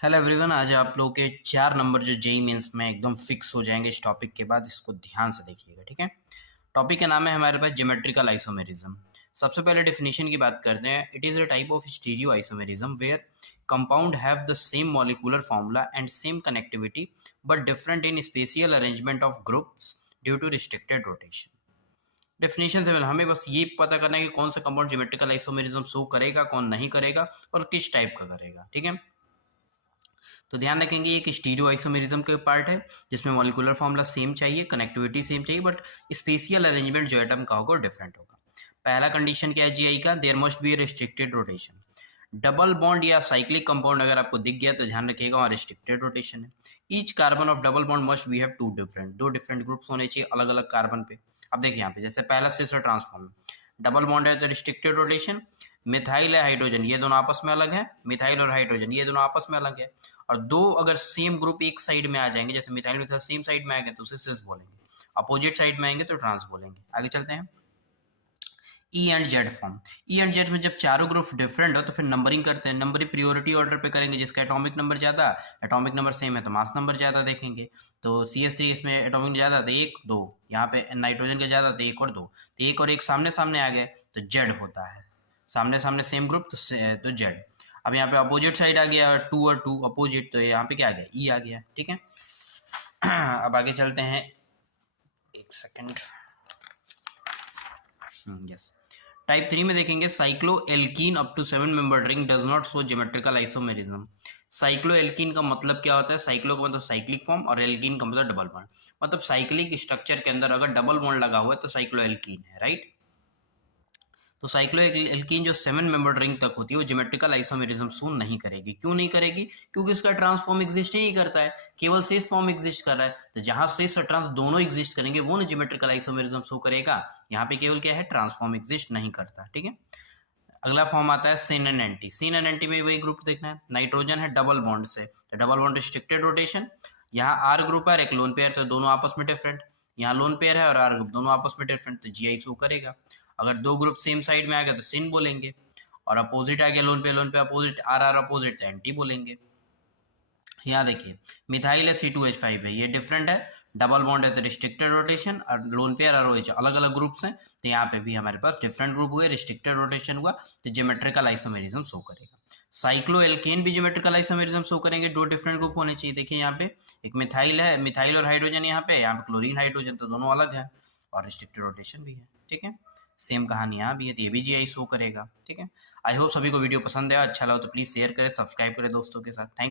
Hello everyone, आज आप लोगों के 4 नंबर जो जेई मेंस में एकदम फिक्स हो जाएंगे इस टॉपिक के बाद। इसको ध्यान से देखिएगा, ठीक है। टॉपिक का नाम है हमारे पास ज्योमेट्रिकल आइसोमेरिज्म। सबसे पहले डेफिनेशन की बात करते हैं। It is a type of stereo isomerism where compound have the same molecular formula and same connectivity but different in spatial arrangement of groups due to restricted rotation. Definition से हमें बस ये पता करना है कि कौन सा कंपाउंड ज्योमेट्रिकल आइसोमेरिज्म शो करेगा, कौन नहीं करेगा और किस टाइप का करेगा, ठीक है। तो ध्यान रखेंगे, एक स्टीरियो आइसोमेरिज्म के पार्ट है जिसमें मॉलिक्यूलर फॉर्मूला सेम चाहिए, कनेक्टिविटी सेम चाहिए, बट स्पेशियल अरेंजमेंट जो एटम का होगा डिफरेंट होगा। पहला कंडीशन क्या है जीआई का? There must be restricted rotation. Double bond या साइक्लिक कंपाउंड अगर आपको दिख गया तो ध्यान रखिएगा वहाँ रिस्ट्रिक्टेड रोटेशन है। Each carbon of double bond must be have दो डिफरेंट ग्रुप्स होने चाहिए अलग अलग कार्बन पे। अब देखिए यहाँ पे जैसे पहला सिस्टर ट्रांसफॉर्म, डबल बॉन्ड है तो रिस्ट्रिक्टेड रोटेशन, मिथाइल है हाइड्रोजन ये दोनों आपस में अलग है, मिथाइल और हाइड्रोजन ये दोनों आपस में अलग है। और दो अगर सेम ग्रुप एक साइड में आ जाएंगे, जैसे मिथाइल मिथाइल सेम साइड में आएंगे तो उसे सिस बोलेंगे, अपोजिट साइड में आएंगे तो ट्रांस बोलेंगे। आगे चलते हैं। E and Z form. E and Z में जब चारों ग्रुप डिफरेंट हो तो फिर नंबरिंग करते हैं। नंबरिंग प्रियोरिटी ऑर्डर पे करेंगे, जिसका एटॉमिक नंबर ज्यादा, एटॉमिक नंबर सेम है तो मास नंबर ज्यादा देखेंगे। तो CH3 इसमें एटॉमिक ज्यादा था 1 2, यहाँ पे नाइट्रोजन का ज्यादा था 1 और 2, तो 1 और 1 सामने सामने आ गए तो जेड होता है। सामने सामने सेम ग्रुप तो जेड। अब यहाँ पे अपोजिट साइड आ गया 2 और 2 अपोजिट, तो यहाँ पे क्या आ गया? ई आ गया, ठीक है। अब आगे चलते हैं, एक सेकंड। यस, टाइप 3 में देखेंगे cyclo alkene up to 7 membered ring does not show geometrical isomerism. Cyclo alkene का मतलब क्या होता है? साइक्लो का मतलब साइक्लिक फॉर्म और एल्कीन का मतलब डबल बॉन्ड। मतलब साइक्लिक स्ट्रक्चर के अंदर अगर डबल बॉन्ड लगा हुआ है तो साइक्लो एल्कीन है, राइट। तो साइक्लो एल्कीन जो 7 मेंबर्ड रिंग तक होती है वो ज्योमेट्रिकल आइसोमेरिज्म शो नहीं करेगी। क्यों नहीं करेगी? क्योंकि इसका ट्रांसफॉर्म एग्जिस्ट ही नहीं करता है, केवल सिस फॉर्म एग्जिस्ट कर रहा है। तो जहां सिस और ट्रांस दोनों एग्जिस्ट करेंगे वो ना ज्योमेट्रिकल आइसोमेरिज्म शो करेगा। यहाँ पे केवल क्या है? ट्रांसफॉर्म एग्जिस्ट नहीं करता, ठीक है। अगला फॉर्म आता है syn and anti. Syn and anti में वही ग्रुप देखना है। नाइट्रोजन है डबल बॉन्ड से, तो डबल बॉन्ड रिस्ट्रिक्टेड रोटेशन। यहाँ आर ग्रुप है और एक लोन पेयर, तो दोनों आपस में डिफरेंट। यहाँ लोन पेयर है और आर ग्रुप दोनों आपस में डिफरेंट, तो जीआई शो करेगा। अगर दो ग्रुप सेम साइड में आ गया तो सिन बोलेंगे, और अपोजिट आ गया लोन पे अपोजिट, आर आर अपोजिट, तो एंटी बोलेंगे। यहाँ देखिए मिथाइल है C2H5 है, ये डिफरेंट है, डबल बॉन्ड है तो रिस्ट्रिक्टेड रोटेशन, और लोन पेयर और OH अलग अलग ग्रुप्स हैं, तो यहाँ पे भी हमारे पास डिफरेंट ग्रुप हुए, रिस्ट्रिक्टेड रोटेशन हुआ, तो ज्योमेट्रिकल आइसोमेरिज्म शो करेगा। साइक्लो एल्केन भी ज्योमेट्रिकल आइसोमेरिज्म शो करेंगे, दो डिफरेंट ग्रुप होने चाहिए। देखिए यहाँ पे एक मिथाइल है, मिथाइल और हाइड्रोजन यहाँ पे क्लोरीन हाइड्रोजन, तो दोनों अलग है और रिस्ट्रिक्टेड रोटेशन भी है, ठीक है। सेम कहानी यहाँ भी है, तो ये भी जीआई शो करेगा, ठीक है। आई होप सभी को वीडियो पसंद है, अच्छा लगा तो प्लीज शेयर करें, सब्सक्राइब करें दोस्तों के साथ। थैंक